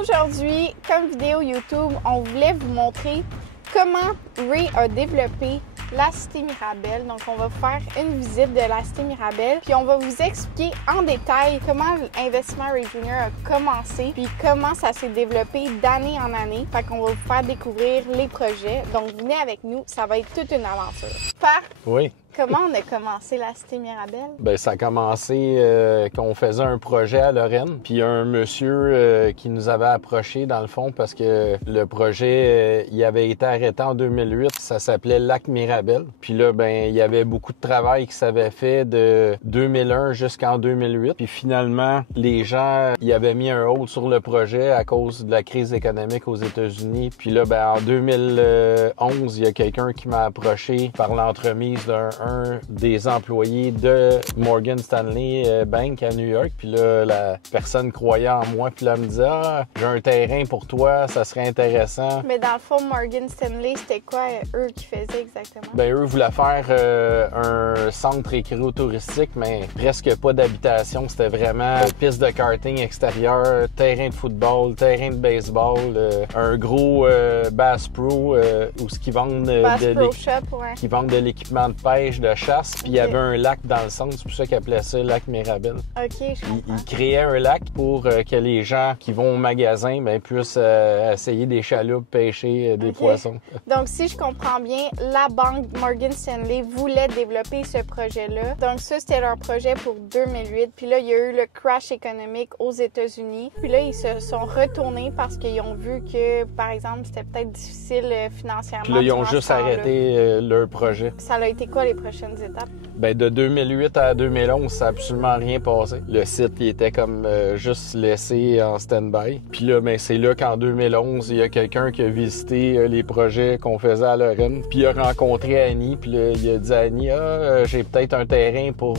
Aujourd'hui, comme vidéo YouTube, on voulait vous montrer comment Ray a développé la Cité Mirabel. Donc, on va faire une visite de la Cité Mirabel, puis on va vous expliquer en détail comment l'investissement Ray Jr. a commencé, puis comment ça s'est développé d'année en année. Fait qu'on va vous faire découvrir les projets. Donc, venez avec nous, ça va être toute une aventure. Père, oui. Comment on a commencé la Cité Mirabel? Ben, ça a commencé qu'on faisait un projet à Lorraine, puis un monsieur qui nous avait approché dans le fond parce que le projet il avait été arrêté en 2008, ça s'appelait Lac Mirabel. Puis là, ben il y avait beaucoup de travail qui s'avait fait de 2001 jusqu'en 2008. Puis finalement, les gens y avaient mis un hold sur le projet à cause de la crise économique aux États-Unis. Puis là, ben en 2011, il y a quelqu'un qui m'a approché par l'entremise d'un des employés de Morgan Stanley Bank à New York. Puis là, la personne croyait en moi. Puis là, elle me disait « Ah, j'ai un terrain pour toi, ça serait intéressant. » Mais dans le fond, Morgan Stanley, c'était quoi eux qui faisaient exactement? Ben eux voulaient faire un centre écrio-touristique, mais presque pas d'habitation. C'était vraiment piste de karting extérieur, terrain de football, terrain de baseball, un gros Bass Pro où ce qu'ils vendent qui vendent de l'équipement de pêche, de chasse, puis il y avait un lac dans le centre, c'est pour ça qu'ils appelaient ça Lac Mirabel. OK, je comprends. Ils créaient un lac pour que les gens qui vont au magasin puissent essayer des chaloupes, pêcher des poissons. Donc, si je comprends bien, la banque Morgan Stanley voulait développer ce projet-là. Donc, ça, c'était leur projet pour 2008. Puis là, il y a eu le crash économique aux États-Unis. Puis là, ils se sont retournés parce qu'ils ont vu que, par exemple, c'était peut-être difficile financièrement. Puis là, ils ont juste arrêté leur projet. Ça a été quoi les prochaines étapes? Ben de 2008 à 2011, ça n'a absolument rien passé. Le site, il était comme juste laissé en stand-by. Puis là, ben, c'est là qu'en 2011, il y a quelqu'un qui a visité les projets qu'on faisait à Lorraine. Puis il a rencontré Annie. Puis là, il a dit à Annie, j'ai peut-être un terrain pour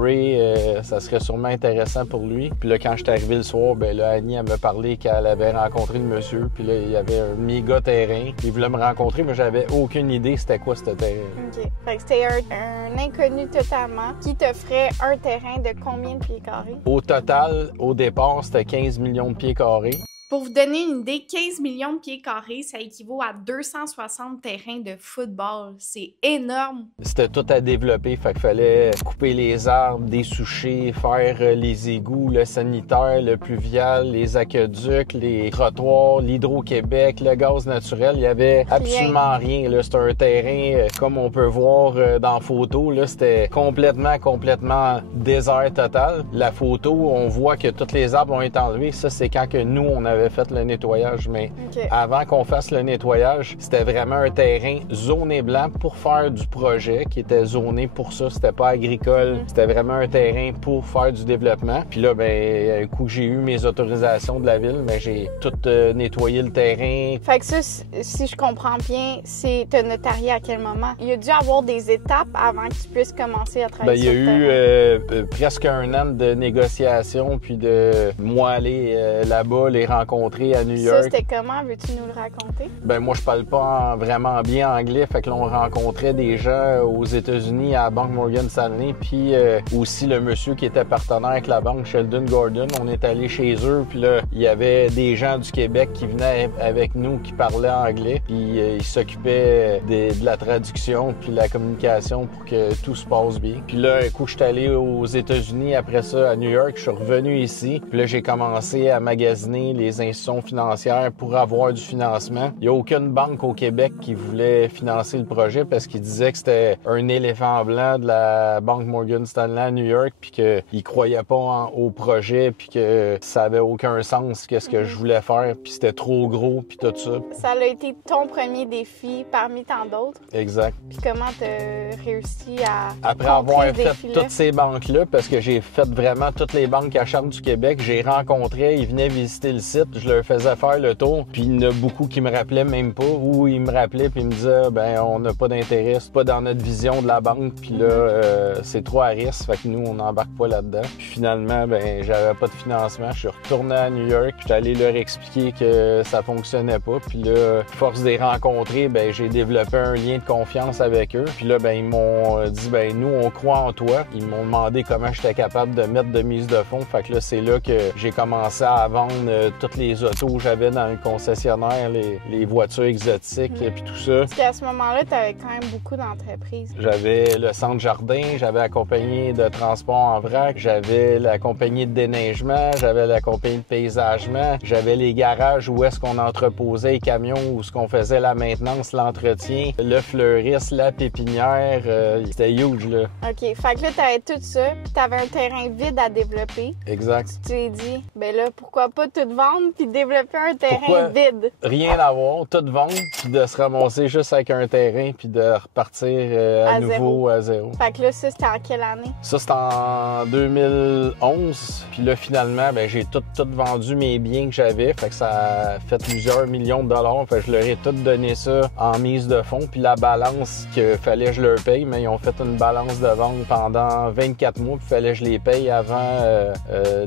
Ray. Ça serait sûrement intéressant pour lui. Puis là, quand j'étais arrivé le soir, ben là, Annie, elle m'a parlé qu'elle avait rencontré le monsieur. Puis là, il y avait un méga terrain. Il voulait me rencontrer, mais j'avais aucune idée c'était quoi ce terrain. OK. Fait que c'était un inconnu totalement qui t'offrait un terrain de combien de pieds carrés? Au total, au départ, c'était 15 millions de pieds carrés. Pour vous donner une idée, 15 millions de pieds carrés, ça équivaut à 260 terrains de football. C'est énorme! C'était tout à développer, fait qu'il fallait couper les arbres, dessoucher, faire les égouts, le sanitaire, le pluvial, les aqueducs, les trottoirs, l'Hydro-Québec, le gaz naturel. Il y avait absolument rien. C'était un terrain, comme on peut voir dans la photo, là, c'était complètement désert total. La photo, on voit que tous les arbres ont été enlevés. Ça, c'est quand que nous, on avait fait le nettoyage, mais avant qu'on fasse le nettoyage, c'était vraiment un terrain zoné blanc pour faire du projet qui était zoné pour ça. C'était pas agricole, c'était vraiment un terrain pour faire du développement. Puis là, ben, un coup j'ai eu mes autorisations de la ville, mais j'ai tout nettoyé le terrain. Fait que ça, si je comprends bien, c'est te notarié à quel moment? Il y a dû avoir des étapes avant que tu puisses commencer à travailler sur le terrain. Il y a eu presque un an de négociations, puis de moi aller là-bas, les rencontrer à New York. Ça, c'était comment? Veux-tu nous le raconter? Ben moi, je parle pas vraiment bien anglais, fait que là, on rencontrait des gens aux États-Unis à la banque Morgan Stanley, puis aussi le monsieur qui était partenaire avec la banque Sheldon Gordon. On est allé chez eux, puis là, il y avait des gens du Québec qui venaient avec nous, qui parlaient anglais, puis ils s'occupaient de la traduction, puis la communication pour que tout se passe bien. Puis là, un coup, je suis allé aux États-Unis, après ça, à New York, je suis revenu ici, puis là, j'ai commencé à magasiner les institutions financières pour avoir du financement. Il n'y a aucune banque au Québec qui voulait financer le projet parce qu'ils disaient que c'était un éléphant blanc de la banque Morgan Stanley à New York, puis qu'ils ne croyaient pas au projet, puis que ça avait aucun sens qu'est-ce que je voulais faire, puis c'était trop gros, puis tout ça. Ça a été ton premier défi parmi tant d'autres. Exact. Puis comment tu as réussi à après avoir fait toutes ces banques-là, parce que j'ai fait vraiment toutes les banques à Chambre du Québec, j'ai rencontré, ils venaient visiter le site, je leur faisais faire le tour, puis il y en a beaucoup qui me rappelaient même pas, ou ils me rappelaient puis ils me disaient ben on n'a pas d'intérêt, c'est pas dans notre vision de la banque, puis là c'est trop à risque, fait que nous on n'embarque pas là-dedans. Puis finalement ben j'avais pas de financement, je suis retourné à New York, j'étais allé leur expliquer que ça fonctionnait pas, puis là force de les rencontrer, ben j'ai développé un lien de confiance avec eux, puis là ben ils m'ont dit ben nous on croit en toi, ils m'ont demandé comment j'étais capable de mettre de mise de fonds, fait que là c'est là que j'ai commencé à vendre toutes les autos que j'avais dans le concessionnaire, les voitures exotiques puis tout ça. Parce qu'à ce moment-là, tu avais quand même beaucoup d'entreprises. J'avais le centre jardin, j'avais la compagnie de transport en vrac, j'avais la compagnie de déneigement, j'avais la compagnie de paysagement, j'avais les garages où est-ce qu'on entreposait les camions, où est-ce qu'on faisait la maintenance, l'entretien, le fleuriste, la pépinière, c'était huge, là. OK. Fait que là, t'avais tout ça, puis t'avais un terrain vide à développer. Exact. Tu t'es dit, ben là, pourquoi pas tout vendre puis développer un terrain vide? Rien à voir, tout vendre, puis de se ramasser juste avec un terrain, puis de repartir à nouveau à zéro. Fait que là, ça, c'était en quelle année? Ça, c'était en 2011. Puis là, finalement, ben, j'ai tout vendu mes biens que j'avais. Fait que ça a fait plusieurs millions de dollars. Fait que je leur ai tout donné ça en mise de fonds. Puis la balance qu'il fallait que je leur paye, mais ils ont fait une balance de vente pendant 24 mois. Puis il fallait que je les paye avant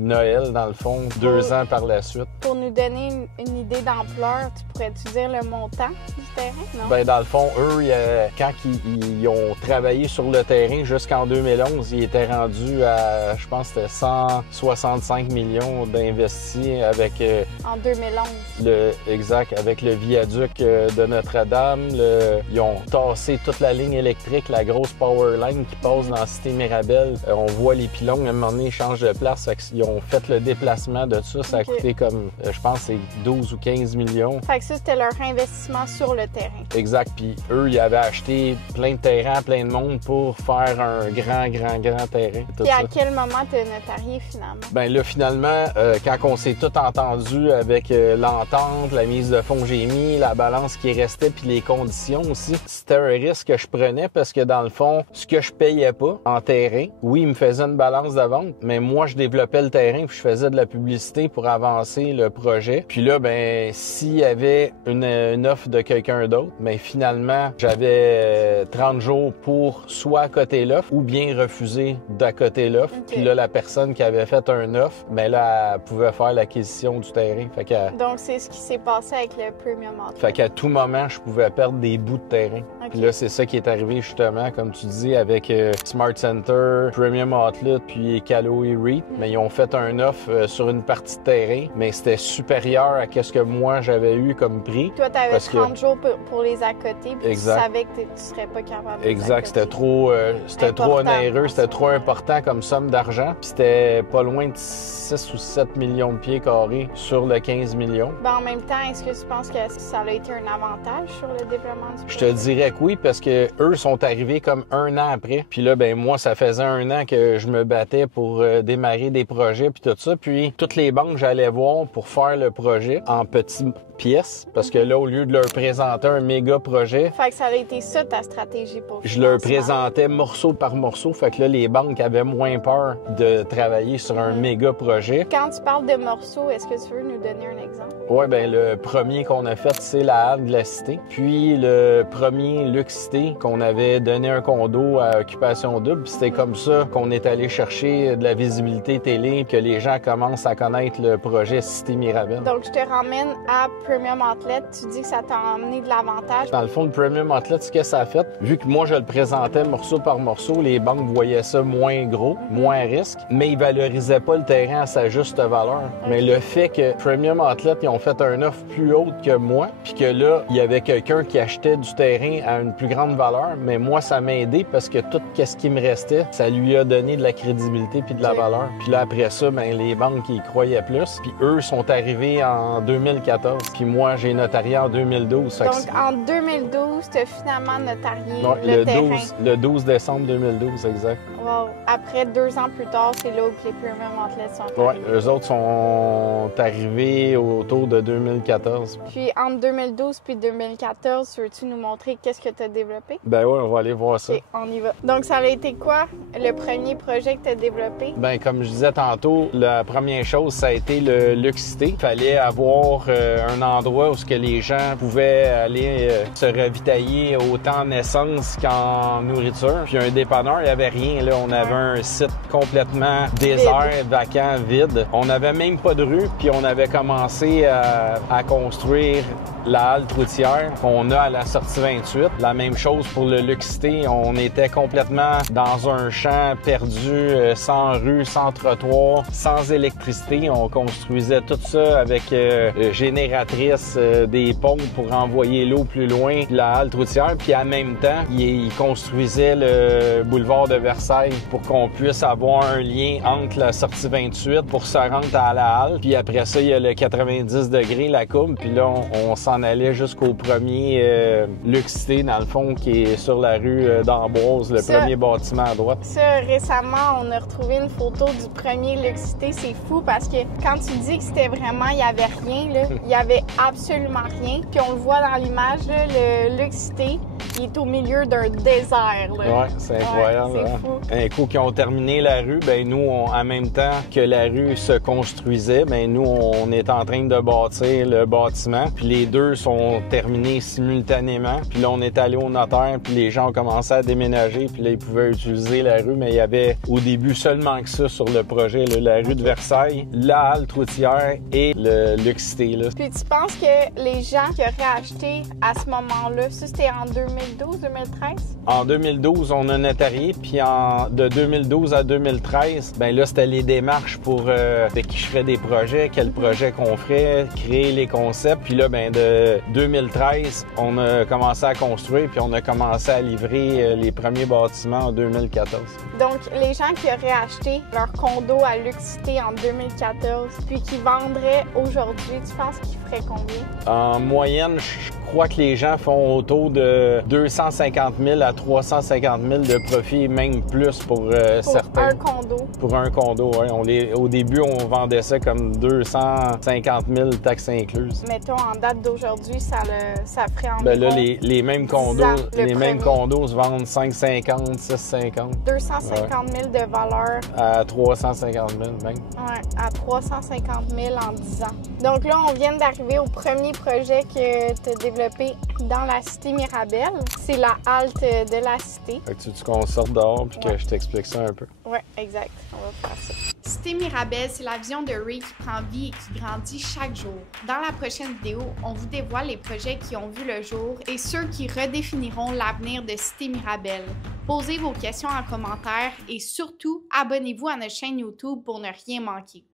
Noël, dans le fond, 2 ans par la suite. Pour nous donner une idée d'ampleur, tu pourrais-tu dire le montant du terrain? Non? Ben, dans le fond, eux, quand ils ont travaillé sur le terrain jusqu'en 2011, ils étaient rendus à, je pense, c'était 165 millions d'investis avec... en 2011. Exact, avec le viaduc de Notre-Dame. Ils ont tassé toute la ligne électrique, la grosse power line qui passe dans la Cité Mirabel. On voit les pylônes, à un moment donné, ils changent de place. Ils ont fait le déplacement de ça. Ça a coûté comme, je pense, c'est 12 ou 15 millions. Fait que ça, c'était leur investissement sur le terrain. Exact. Puis eux, ils avaient acheté plein de terrains, plein de monde pour faire un grand terrain. Puis à quel moment t'as notarié finalement? Ben là, finalement, quand on s'est tout entendu avec l'entente, la mise de fonds que j'ai mis, la balance qui restait, puis les conditions aussi, c'était un risque que je prenais parce que dans le fond, ce que je payais pas en terrain, oui, ils me faisaient une balance de vente, mais moi, je développais le terrain puis je faisais de la publicité pour avancer le projet. Puis là, ben, s'il y avait une offre de quelqu'un d'autre, ben finalement, j'avais 30 jours pour soit accoter l'offre ou bien refuser d'accoter l'offre. Okay. Puis là, la personne qui avait fait un offre, ben là, elle pouvait faire l'acquisition du terrain. Fait que, donc, c'est ce qui s'est passé avec le Premium Outlet. Fait qu'à tout moment, je pouvais perdre des bouts de terrain. Okay. Puis là, c'est ça qui est arrivé justement, comme tu dis, avec Smart Center, Premium Outlet, puis Calloway REIT. Mais ils ont fait un offre sur une partie de terrain, mais c'était supérieur à ce que moi, j'avais eu comme prix. Toi, tu avais 30 jours pour les accoter, puis exact. Tu savais que tu serais pas capable de exact. C'était trop onéreux, c'était trop important comme somme d'argent. Puis c'était pas loin de 6 ou 7 millions de pieds carrés sur le 15 millions. Ben, en même temps, est-ce que tu penses que ça a été un avantage sur le développement du projet? Je te dirais que oui, parce que eux sont arrivés comme 1 an après. Puis là, ben moi, ça faisait 1 an que je me battais pour démarrer des projets puis tout ça. Puis toutes les banques, j'allais voir pour faire le projet en petites pièces. Parce que là, au lieu de leur présenter un méga projet... Fait que ça a été ça ta stratégie pour je leur présentais morceau par morceau. Fait que là, les banques avaient moins peur de travailler sur un méga projet. Quand tu parles de morceaux, est-ce que tu veux nous donner un exemple? Oui, bien, le premier qu'on a fait, c'est la halle de la Cité. Puis le premier Luxe Cité, qu'on avait donné un condo à occupation double. Puis c'était comme ça qu'on est allé chercher de la visibilité télé, que les gens commencent à connaître le projet Cité Mirabel. Donc, je te ramène à Premium Outlet. Tu dis que ça t'a emmené de l'avantage. Dans le fond, le Premium Outlet, ce que ça a fait, vu que moi, je le présentais morceau par morceau, les banques voyaient ça moins gros, moins risque, mais ils valorisaient pas le terrain à sa juste valeur. Okay. Mais le fait que Premium Outlet, ils ont fait un offre plus haute que moi, puis que là, il y avait quelqu'un qui achetait du terrain à une plus grande valeur, mais moi, ça m'a aidé parce que tout ce qui me restait, ça lui a donné de la crédibilité puis de la valeur. Puis là, après ça, ben les banques, ils croyaient plus. Puis eux sont arrivés en 2014. Puis moi, j'ai notarié en 2012. Donc, en 2012, tu as finalement notarié le terrain. Le 12 décembre 2012, exact. Wow. Après, 2 ans plus tard, c'est là où les Premium Outlets sont arrivés. Oui, eux autres sont arrivés autour de 2014. Puis, entre 2012 puis 2014, veux-tu nous montrer qu'est-ce que tu as développé? Ben oui, on va aller voir ça. OK, on y va. Donc, ça a été quoi, le premier projet que tu as développé? Ben comme je disais tantôt, la première chose, ça a été le Luxe Cité. Il fallait avoir un endroit où que les gens pouvaient aller se ravitailler autant en essence qu'en nourriture. Puis un dépanneur, il n'y avait rien. Là, on avait un site complètement désert, vacant, vide. On n'avait même pas de rue, puis on avait commencé à construire la halte routière qu'on a à la sortie 28. La même chose pour le Luxité. On était complètement dans un champ perdu, sans rue, sans trottoir, sans électricité. On construisait tout ça avec génératrice, des pompes pour envoyer l'eau plus loin de la halte routière. Puis en même temps, ils construisaient le boulevard de Versailles pour qu'on puisse avoir un lien entre la sortie 28 pour se rendre à la halte. Puis après ça, il y a le 90 degrés, la courbe. Puis là, on s'en allait jusqu'au premier Luxité, dans le fond, qui est sur la rue d'Amboise, le premier bâtiment à droite. Ça, récemment, on a retrouvé une photo du premier Luxité. C'est fou parce que quand tu dis que c'était vraiment, il n'y avait rien, là, il n'y avait absolument rien. Puis on le voit dans l'image, là, le Luxité, il est au milieu d'un désert. Oui, c'est incroyable. Ouais, c'est fou. Un coup qu'ils ont terminé la rue, ben nous, en même temps que la rue se construisait, ben nous, on est en train de bâtir le bâtiment. Puis les deux sont terminés simultanément. Puis là, on est allé au notaire, puis les gens ont commencé à déménager. Puis là, ils pouvaient utiliser la rue, mais il y avait au début seulement que ça sur le projet. Là, la rue de Versailles, la halte routière et le Luxité. Là. Puis tu penses que les gens qui auraient acheté à ce moment-là, ça c'était en 2012, 2013? En 2012, on a notarié, puis de 2012 à 2013, ben là, c'était les démarches pour de qui je ferais des projets, quels projets qu'on ferait, créer les concepts. Puis là, ben de 2013, on a commencé à construire, puis on a commencé à livrer les premiers bâtiments en 2014. Donc, les gens qui auraient acheté leur condo à Luxité en 2014, puis qui vendraient aujourd'hui, tu penses qu'ils feraient combien? En moyenne, je crois que les gens font autour de 250 000 à 350 000 de profit, même plus pour certains. Pour un condo? Pour un condo, oui. Au début, on vendait ça comme 250 000 taxes incluses. Mettons, en date d'aujourd'hui, ça ferait environ... Ben là, les mêmes condos se vendent 5,50, 6,50. 250 000 de valeur. À 350 000 même. Oui, à 350 000 en 10 ans. Donc là, on vient d'arriver au premier projet que tu as développé dans la cité Mirabel. C'est la halte de la cité. Fait que tu veux qu'on sorte dehors puis que je t'explique ça un peu? Oui, exact. On va faire ça. Cité Mirabel, c'est la vision de Ray qui prend vie et qui grandit chaque jour. Dans la prochaine vidéo, on vous dévoile les projets qui ont vu le jour et ceux qui redéfiniront l'avenir de Cité Mirabel. Posez vos questions en commentaire et surtout, abonnez-vous à notre chaîne YouTube pour ne rien manquer.